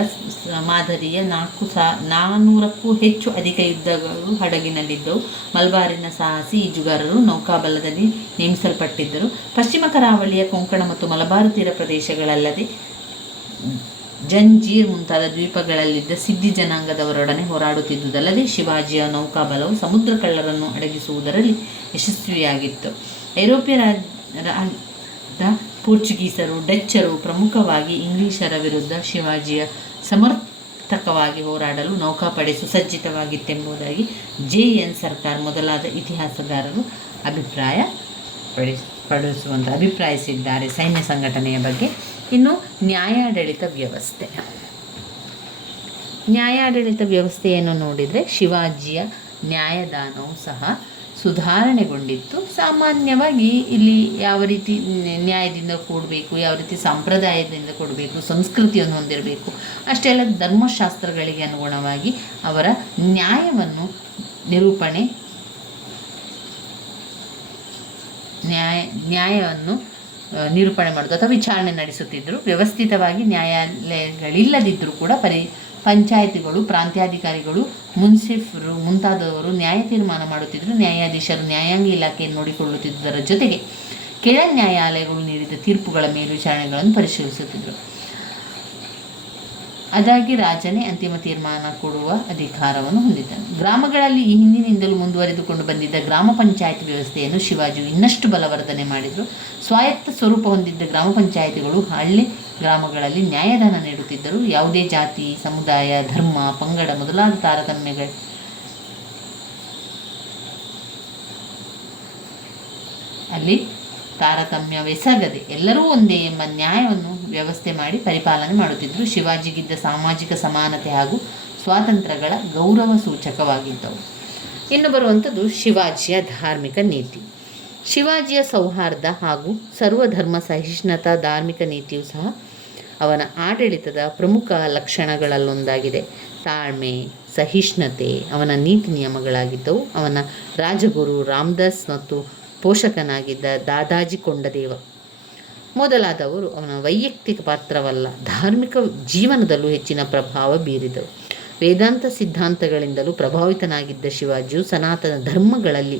ಮಾದರಿಯ 400ಕ್ಕೂ ಹೆಚ್ಚು ಅಧಿಕ ಯುದ್ಧಗಳು ಹಡಗಿನಲ್ಲಿದ್ದವು. ಮಲಬಾರಿನ ಸಾಹಸಿ ಈಜುಗಾರರು ನೌಕಾಬಲದಲ್ಲಿ ನೇಮಿಸಲ್ಪಟ್ಟಿದ್ದರು. ಪಶ್ಚಿಮ ಕರಾವಳಿಯ ಕೊಂಕಣ ಮತ್ತು ಮಲಬಾರು ತೀರ ಪ್ರದೇಶಗಳಲ್ಲದೆ ಜಂಜೀರ್ ಮುಂತಾದ ದ್ವೀಪಗಳಲ್ಲಿದ್ದ ಸಿದ್ದಿ ಜನಾಂಗದವರೊಡನೆ ಹೋರಾಡುತ್ತಿದ್ದುದಲ್ಲದೆ ಶಿವಾಜಿಯ ನೌಕಾಬಲವು ಸಮುದ್ರ ಕಳ್ಳರನ್ನು ಅಡಗಿಸುವುದರಲ್ಲಿ ಯಶಸ್ವಿಯಾಗಿತ್ತು. ಐರೋಪ್ಯರಾದ ಪೋರ್ಚುಗೀಸರು, ಡಚ್ಚರು, ಪ್ರಮುಖವಾಗಿ ಇಂಗ್ಲಿಷರ ವಿರುದ್ಧ ಶಿವಾಜಿಯ ಸಮರ್ಥಕವಾಗಿ ಹೋರಾಡಲು ನೌಕಾಪಡೆ ಸುಸಜ್ಜಿತವಾಗಿತ್ತೆಂಬುದಾಗಿ ಜೆ.ಎನ್. ಸರ್ಕಾರ್ ಮೊದಲಾದ ಇತಿಹಾಸಗಾರರು ಅಭಿಪ್ರಾಯಿಸಿದ್ದಾರೆ ಸೈನ್ಯ ಸಂಘಟನೆಯ ಬಗ್ಗೆ. ಇನ್ನು ನ್ಯಾಯಾಡಳಿತ ವ್ಯವಸ್ಥೆಯನ್ನು ನೋಡಿದರೆ ಶಿವಾಜಿಯ ನ್ಯಾಯದಾನವು ಸಹ ಸುಧಾರಣೆಗೊಂಡಿತ್ತು. ಸಾಮಾನ್ಯವಾಗಿ ಇಲ್ಲಿ ಯಾವ ರೀತಿ ನ್ಯಾಯದಿಂದ ಕೂಡಬೇಕು, ಯಾವ ರೀತಿ ಸಂಪ್ರದಾಯದಿಂದ ಕೊಡಬೇಕು, ಸಂಸ್ಕೃತಿಯನ್ನು ಹೊಂದಿರಬೇಕು, ಅಷ್ಟೆಲ್ಲ ಧರ್ಮಶಾಸ್ತ್ರಗಳಿಗೆ ಅನುಗುಣವಾಗಿ ಅವರ ನ್ಯಾಯವನ್ನು ನ್ಯಾಯವನ್ನು ನಿರೂಪಣೆ ಮಾಡೋದು ಅಥವಾ ವಿಚಾರಣೆ ನಡೆಸುತ್ತಿದ್ದರು. ವ್ಯವಸ್ಥಿತವಾಗಿ ನ್ಯಾಯಾಲಯಗಳಿಲ್ಲದಿದ್ದರೂ ಕೂಡ ಪಂಚಾಯಿತಿಗಳು, ಪ್ರಾಂತ್ಯಾಧಿಕಾರಿಗಳು, ಮುನ್ಸಿಫರು ಮುಂತಾದವರು ನ್ಯಾಯ ತೀರ್ಮಾನ ಮಾಡುತ್ತಿದ್ದರು. ನ್ಯಾಯಾಧೀಶರು ನ್ಯಾಯಾಂಗ ಇಲಾಖೆಯನ್ನು ನೋಡಿಕೊಳ್ಳುತ್ತಿದ್ದುದರ ಜೊತೆಗೆ ಕೆಳ ನ್ಯಾಯಾಲಯಗಳು ನೀಡಿದ ತೀರ್ಪುಗಳ ಮೇಲ್ವಿಚಾರಣೆಗಳನ್ನು ಪರಿಶೀಲಿಸುತ್ತಿದ್ದರು. ಅದಾಗಿ ರಾಜನೇ ಅಂತಿಮ ತೀರ್ಮಾನ ಕೊಡುವ ಅಧಿಕಾರವನ್ನು ಹೊಂದಿದ್ದನು. ಗ್ರಾಮಗಳಲ್ಲಿ ಈ ಹಿಂದಿನಿಂದಲೂ ಮುಂದುವರೆದುಕೊಂಡು ಬಂದಿದ್ದ ಗ್ರಾಮ ಪಂಚಾಯತ್ ವ್ಯವಸ್ಥೆಯನ್ನು ಶಿವಾಜಿಯು ಇನ್ನಷ್ಟು ಬಲವರ್ಧನೆ ಮಾಡಿದರು. ಸ್ವಾಯತ್ತ ಸ್ವರೂಪ ಹೊಂದಿದ್ದ ಗ್ರಾಮ ಪಂಚಾಯಿತಿಗಳು ಹಳ್ಳಿ ಗ್ರಾಮಗಳಲ್ಲಿ ನ್ಯಾಯದಾನ ನೀಡುತ್ತಿದ್ದರು. ಯಾವುದೇ ಜಾತಿ, ಸಮುದಾಯ, ಧರ್ಮ, ಪಂಗಡ ಮೊದಲಾದ ತಾರತಮ್ಯಗಳು ಅಲ್ಲಿ ತಾರತಮ್ಯವೆಸಗದೆ ಎಲ್ಲರೂ ಒಂದೇ ಎಂಬ ನ್ಯಾಯವನ್ನು ವ್ಯವಸ್ಥೆ ಮಾಡಿ ಪರಿಪಾಲನೆ ಮಾಡುತ್ತಿದ್ದರು. ಶಿವಾಜಿಗಿದ್ದ ಸಾಮಾಜಿಕ ಸಮಾನತೆ ಹಾಗೂ ಸ್ವಾತಂತ್ರ್ಯಗಳ ಗೌರವ ಸೂಚಕವಾಗಿದ್ದವು. ಇನ್ನು ಬರುವಂಥದ್ದು ಶಿವಾಜಿಯ ಧಾರ್ಮಿಕ ನೀತಿ. ಶಿವಾಜಿಯ ಸೌಹಾರ್ದ ಹಾಗೂ ಸರ್ವಧರ್ಮ ಸಹಿಷ್ಣುತಾ ಧಾರ್ಮಿಕ ನೀತಿಯು ಸಹ ಅವನ ಆಡಳಿತದ ಪ್ರಮುಖ ಲಕ್ಷಣಗಳಲ್ಲೊಂದಾಗಿದೆ. ತಾಳ್ಮೆ, ಸಹಿಷ್ಣುತೆ ಅವನ ನೀತಿ ನಿಯಮಗಳಾಗಿದ್ದವು. ಅವನ ರಾಜಗುರು ರಾಮದಾಸ್ ಮತ್ತು ಪೋಷಕನಾಗಿದ್ದ ದಾದಾಜಿ ಕೊಂಡದೇವ ಮೊದಲಾದವರು ಅವನ ವೈಯಕ್ತಿಕ ಪಾತ್ರವಲ್ಲ, ಧಾರ್ಮಿಕ ಜೀವನದಲ್ಲೂ ಹೆಚ್ಚಿನ ಪ್ರಭಾವ ಬೀರಿದವು. ವೇದಾಂತ ಸಿದ್ಧಾಂತಗಳಿಂದಲೂ ಪ್ರಭಾವಿತನಾಗಿದ್ದ ಶಿವಾಜಿಯು ಸನಾತನ ಧರ್ಮಗಳಲ್ಲಿ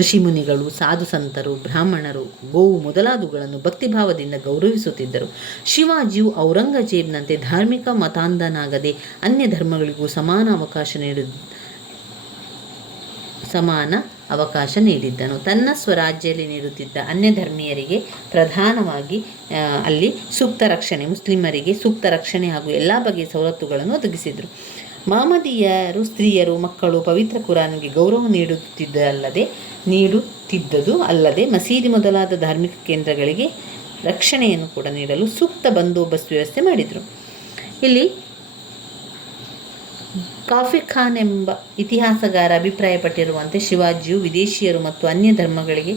ಋಷಿಮುನಿಗಳು, ಸಾಧು ಸಂತರು, ಬ್ರಾಹ್ಮಣರು, ಗೋವು ಮೊದಲಾದವುಗಳನ್ನು ಭಕ್ತಿಭಾವದಿಂದ ಗೌರವಿಸುತ್ತಿದ್ದರು. ಶಿವಾಜಿಯು ಔರಂಗಜೇಬ್ನಂತೆ ಧಾರ್ಮಿಕ ಮತಾಂಧನಾಗದೆ ಅನ್ಯ ಧರ್ಮಗಳಿಗೂ ಸಮಾನ ಅವಕಾಶ ನೀಡಿದ್ದನು. ತನ್ನ ಸ್ವರಾಜ್ಯದಲ್ಲಿ ನೀಡುತ್ತಿದ್ದ ಅನ್ಯ ಧರ್ಮೀಯರಿಗೆ ಪ್ರಧಾನವಾಗಿ ಅಲ್ಲಿ ಸೂಕ್ತ ರಕ್ಷಣೆ, ಮುಸ್ಲಿಮರಿಗೆ ಸೂಕ್ತ ರಕ್ಷಣೆ ಹಾಗೂ ಎಲ್ಲ ಬಗೆಯ ಸವಲತ್ತುಗಳನ್ನು ಒದಗಿಸಿದರು. ಮಹಮ್ಮದೀಯರು ಸ್ತ್ರೀಯರು, ಮಕ್ಕಳು ಪವಿತ್ರ ಕುರಾನ್ಗೆ ಗೌರವ ನೀಡುತ್ತಿದ್ದುದು ಅಲ್ಲದೆ ಮಸೀದಿ ಮೊದಲಾದ ಧಾರ್ಮಿಕ ಕೇಂದ್ರಗಳಿಗೆ ರಕ್ಷಣೆಯನ್ನು ಕೂಡ ನೀಡಲು ಸೂಕ್ತ ಬಂದೋಬಸ್ತ್ ವ್ಯವಸ್ಥೆ ಮಾಡಿದರು. ಇಲ್ಲಿ ಕಾಫಿ ಖಾನ್ ಎಂಬ ಇತಿಹಾಸಗಾರ ಅಭಿಪ್ರಾಯಪಟ್ಟಿರುವಂತೆ ಶಿವಾಜಿಯು ವಿದೇಶಿಯರು ಮತ್ತು ಅನ್ಯ ಧರ್ಮಗಳಿಗೆ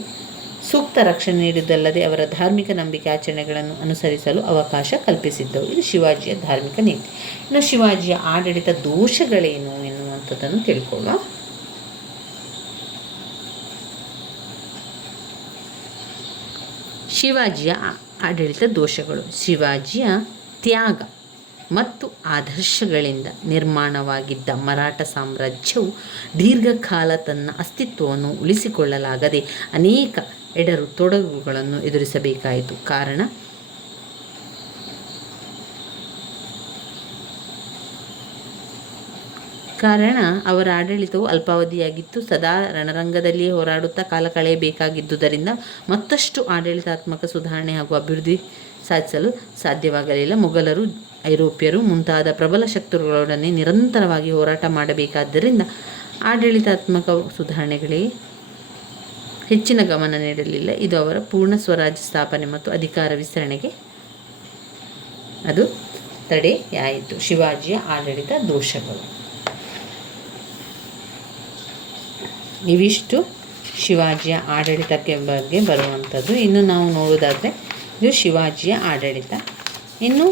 ಸೂಕ್ತ ರಕ್ಷಣೆ ನೀಡುವುದಲ್ಲದೆ ಅವರ ಧಾರ್ಮಿಕ ನಂಬಿಕೆ ಆಚರಣೆಗಳನ್ನು ಅನುಸರಿಸಲು ಅವಕಾಶ ಕಲ್ಪಿಸಿದ್ದವು. ಇದು ಶಿವಾಜಿಯ ಧಾರ್ಮಿಕ ನೀತಿ. ಇನ್ನು ಶಿವಾಜಿಯ ಆಡಳಿತ ದೋಷಗಳೇನು ಎನ್ನುವಂಥದ್ದನ್ನು ತಿಳ್ಕೊಳ್ಳುವ. ಶಿವಾಜಿಯ ಆಡಳಿತ ದೋಷಗಳು. ಶಿವಾಜಿಯ ತ್ಯಾಗ ಮತ್ತು ಆದರ್ಶಗಳಿಂದ ನಿರ್ಮಾಣವಾಗಿದ್ದ ಮರಾಠ ಸಾಮ್ರಾಜ್ಯವು ದೀರ್ಘಕಾಲ ತನ್ನ ಅಸ್ತಿತ್ವವನ್ನು ಉಳಿಸಿಕೊಳ್ಳಲಾಗದೆ ಅನೇಕ ಎಡರು ತೊಡಗುಗಳನ್ನು ಎದುರಿಸಬೇಕಾಯಿತು. ಕಾರಣ ಅವರ ಆಡಳಿತವು ಅಲ್ಪಾವಧಿಯಾಗಿತ್ತು. ಸದಾ ರಣರಂಗದಲ್ಲಿಯೇ ಹೋರಾಡುತ್ತಾ ಕಾಲ ಕಳೆಯಬೇಕಾಗಿದ್ದುದರಿಂದ ಮತ್ತಷ್ಟು ಆಡಳಿತಾತ್ಮಕ ಸುಧಾರಣೆ ಹಾಗೂ ಅಭಿವೃದ್ಧಿ ಸಾಧಿಸಲು ಸಾಧ್ಯವಾಗಲಿಲ್ಲ. ಮೊಘಲರು, ಐರೋಪ್ಯರು ಮುಂತಾದ ಪ್ರಬಲ ಶಕ್ತಿಗಳೊಡನೆ ನಿರಂತರವಾಗಿ ಹೋರಾಟ ಮಾಡಬೇಕಾದ್ದರಿಂದ ಆಡಳಿತಾತ್ಮಕ ಸುಧಾರಣೆಗಳಿಗೆ ಹೆಚ್ಚಿನ ಗಮನ ನೀಡಲಿಲ್ಲ. ಇದು ಅವರ ಪೂರ್ಣ ಸ್ವರಾಜ್ಯ ಸ್ಥಾಪನೆ ಮತ್ತು ಅಧಿಕಾರ ವಿಸ್ತರಣೆಗೆ ಅದು ತಡೆಯಾಯಿತು. ಶಿವಾಜಿಯ ಆಡಳಿತ ದೋಷಗಳು ಇವಿಷ್ಟು ಶಿವಾಜಿಯ ಆಡಳಿತಕ್ಕೆ ಬಗ್ಗೆ ಬರುವಂಥದ್ದು. ಇನ್ನು ನಾವು ನೋಡೋದಾದರೆ ಇದು ಶಿವಾಜಿಯ ಆಡಳಿತ. ಇನ್ನು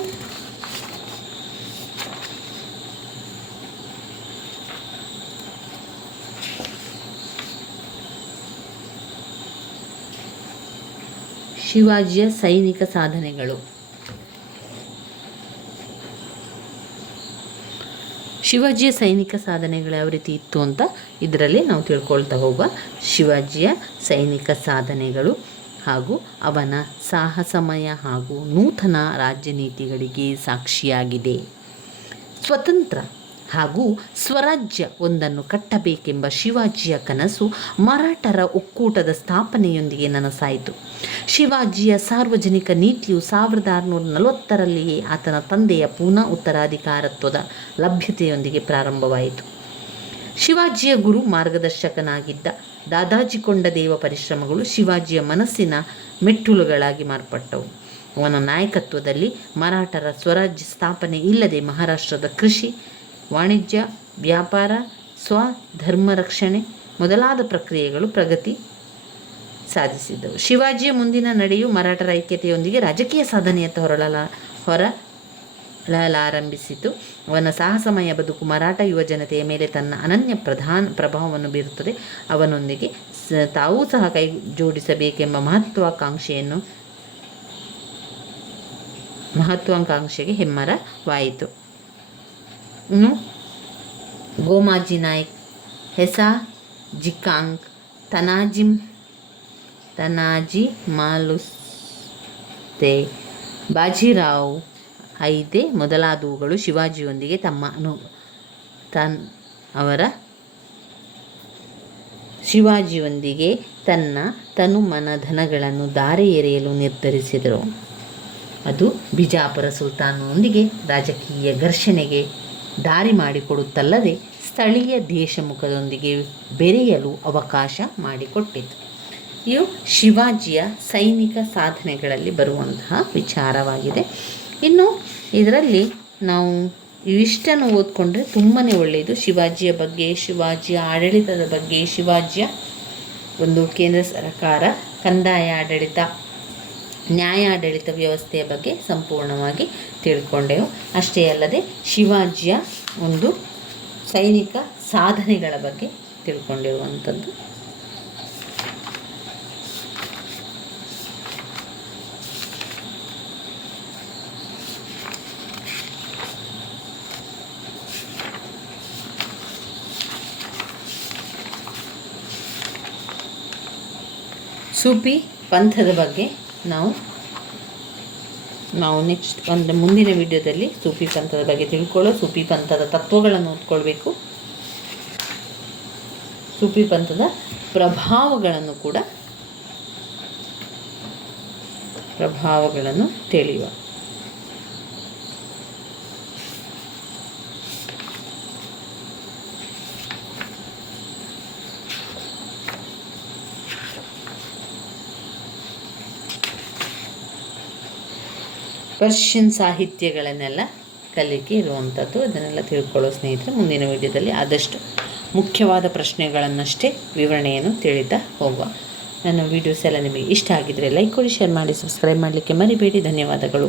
ಶಿವಾಜಿಯ ಸೈನಿಕ ಸಾಧನೆಗಳು. ಶಿವಾಜಿಯ ಸೈನಿಕ ಸಾಧನೆಗಳು ಯಾವ ರೀತಿ ಇತ್ತು ಅಂತ ಇದರಲ್ಲಿ ನಾವು ತಿಳ್ಕೊಳ್ತಾ ಹೋಗುವ. ಶಿವಾಜಿಯ ಸೈನಿಕ ಸಾಧನೆಗಳು ಹಾಗೂ ಅವನ ಸಾಹಸಮಯ ಹಾಗೂ ನೂತನ ರಾಜ್ಯನೀತಿಗಳಿಗೆ ಸಾಕ್ಷಿಯಾಗಿದೆ. ಸ್ವತಂತ್ರ ಹಾಗೂ ಸ್ವರಾಜ್ಯ ಒಂದನ್ನು ಕಟ್ಟಬೇಕೆಂಬ ಶಿವಾಜಿಯ ಕನಸು ಮರಾಠರ ಒಕ್ಕೂಟದ ಸ್ಥಾಪನೆಯೊಂದಿಗೆ ನನಸಾಯಿತು. ಶಿವಾಜಿಯ ಸಾರ್ವಜನಿಕ ನೀತಿಯು 1640ರಲ್ಲಿಯೇ ಆತನ ತಂದೆಯ ಪೂನಾ ಉತ್ತರಾಧಿಕಾರತ್ವದ ಲಭ್ಯತೆಯೊಂದಿಗೆ ಪ್ರಾರಂಭವಾಯಿತು. ಶಿವಾಜಿಯ ಗುರು ಮಾರ್ಗದರ್ಶಕನಾಗಿದ್ದ ದಾದಾಜಿ ಕೊಂಡದೇವ ಪರಿಶ್ರಮಗಳು ಶಿವಾಜಿಯ ಮನಸ್ಸಿನ ಮೆಟ್ಟುಲುಗಳಾಗಿ ಮಾರ್ಪಟ್ಟವು. ಅವನ ನಾಯಕತ್ವದಲ್ಲಿ ಮರಾಠರ ಸ್ವರಾಜ್ಯ ಸ್ಥಾಪನೆ ಇಲ್ಲದೆ ಮಹಾರಾಷ್ಟ್ರದ ಕೃಷಿ, ವಾಣಿಜ್ಯ, ವ್ಯಾಪಾರ, ಸ್ವಧರ್ಮ ರಕ್ಷಣೆ ಮೊದಲಾದ ಪ್ರಕ್ರಿಯೆಗಳು ಪ್ರಗತಿ ಸಾಧಿಸಿದ್ದವು. ಶಿವಾಜಿಯ ಮುಂದಿನ ನಡೆಯು ಮರಾಠರ ಐಕ್ಯತೆಯೊಂದಿಗೆ ರಾಜಕೀಯ ಸಾಧನೆಯತ್ತ ಳಲಾರಂಭಿಸಿತು. ಅವನ ಸಾಹಸಮಯ ಬದುಕು ಮರಾಠ ಯುವಜನತೆಯ ಮೇಲೆ ತನ್ನ ಅನನ್ಯ ಪ್ರಭಾವವನ್ನು ಬೀರುತ್ತದೆ. ಅವನೊಂದಿಗೆ ತಾವೂ ಸಹ ಕೈ ಜೋಡಿಸಬೇಕೆಂಬ ಮಹತ್ವಾಕಾಂಕ್ಷೆಗೆ ಹೆಮ್ಮರವಾಯಿತು. ಇನ್ನು ಗೋಮಾಜಿ ನಾಯ್ಕ್, ಹೆಸಾ ಜಿಕಾಂಗ್, ತನಾಜಿ ಮಾಲುಸ್ತೆ, ಬಾಜಿರಾವ್ ಐದೆ ಮೊದಲಾದವುಗಳು ಶಿವಾಜಿಯೊಂದಿಗೆ ಶಿವಾಜಿಯೊಂದಿಗೆ ತನ್ನ ತನುಮನಧನಗಳನ್ನು ಧಾರೆ ಎರೆಯಲು ನಿರ್ಧರಿಸಿದರು. ಅದು ಬಿಜಾಪುರ ಸುಲ್ತಾನನೊಂದಿಗೆ ರಾಜಕೀಯ ಘರ್ಷಣೆಗೆ ದಾರಿ ಮಾಡಿಕೊಡುತ್ತಲ್ಲದೆ ಸ್ಥಳೀಯ ದೇಶಮುಖದೊಂದಿಗೆ ಬೆರೆಯಲು ಅವಕಾಶ ಮಾಡಿಕೊಟ್ಟಿತು. ಇವು ಶಿವಾಜಿಯ ಸೈನಿಕ ಸಾಧನೆಗಳಲ್ಲಿ ಬರುವಂತಹ ವಿಚಾರವಾಗಿದೆ. ಇನ್ನು ಇದರಲ್ಲಿ ನಾವು ಇವಿಷ್ಟನ್ನು ಓದ್ಕೊಂಡ್ರೆ ತುಂಬಾ ಒಳ್ಳೆಯದು. ಶಿವಾಜಿಯ ಬಗ್ಗೆ, ಶಿವಾಜಿಯ ಆಡಳಿತದ ಬಗ್ಗೆ, ಶಿವಾಜಿಯ ಒಂದು ಕೇಂದ್ರ ಸರ್ಕಾರ, ಕಂದಾಯ ಆಡಳಿತ, ನ್ಯಾಯಾಡಳಿತ ವ್ಯವಸ್ಥೆಯ ಬಗ್ಗೆ ಸಂಪೂರ್ಣವಾಗಿ ತಿಳ್ಕೊಂಡೆವು. ಅಷ್ಟೇ ಅಲ್ಲದೆ ಶಿವಾಜಿಯ ಒಂದು ಸೈನಿಕ ಸಾಧನೆಗಳ ಬಗ್ಗೆ ತಿಳ್ಕೊಂಡಿರುವಂಥದ್ದು. ಸೂಫಿ ಪಂಥದ ಬಗ್ಗೆ ನಾವು ನೆಕ್ಸ್ಟ್ ಮುಂದಿನ ವಿಡಿಯೋದಲ್ಲಿ ಸೂಫಿ ಪಂಥದ ಬಗ್ಗೆ ಸೂಫಿ ಪಂಥದ ತತ್ವಗಳನ್ನು ಓದ್ಕೊಳ್ಬೇಕು. ಸೂಫಿ ಪಂಥದ ಪ್ರಭಾವಗಳನ್ನು ತಿಳಿಯುವ. ಪರ್ಷಿಯನ್ ಸಾಹಿತ್ಯಗಳನ್ನೆಲ್ಲ ಕಲಿಕೆ ಇರುವಂಥದ್ದು, ಅದನ್ನೆಲ್ಲ ತಿಳ್ಕೊಳ್ಳೋ ಸ್ನೇಹಿತರೆ ಮುಂದಿನ ವಿಡಿಯೋದಲ್ಲಿ ಆದಷ್ಟು ಮುಖ್ಯವಾದ ಪ್ರಶ್ನೆಗಳನ್ನಷ್ಟೇ ವಿವರಣೆಯನ್ನು ತಿಳಿತಾ ಹೋಗುವ. ನನ್ನ ವೀಡಿಯೋಸ್ ಎಲ್ಲ ನಿಮಗೆ ಇಷ್ಟ ಆಗಿದ್ದರೆ ಲೈಕ್ ಕೊಡಿ, ಶೇರ್ ಮಾಡಿ, ಸಬ್ಸ್ಕ್ರೈಬ್ ಮಾಡಲಿಕ್ಕೆ ಮರಿಬೇಡಿ. ಧನ್ಯವಾದಗಳು.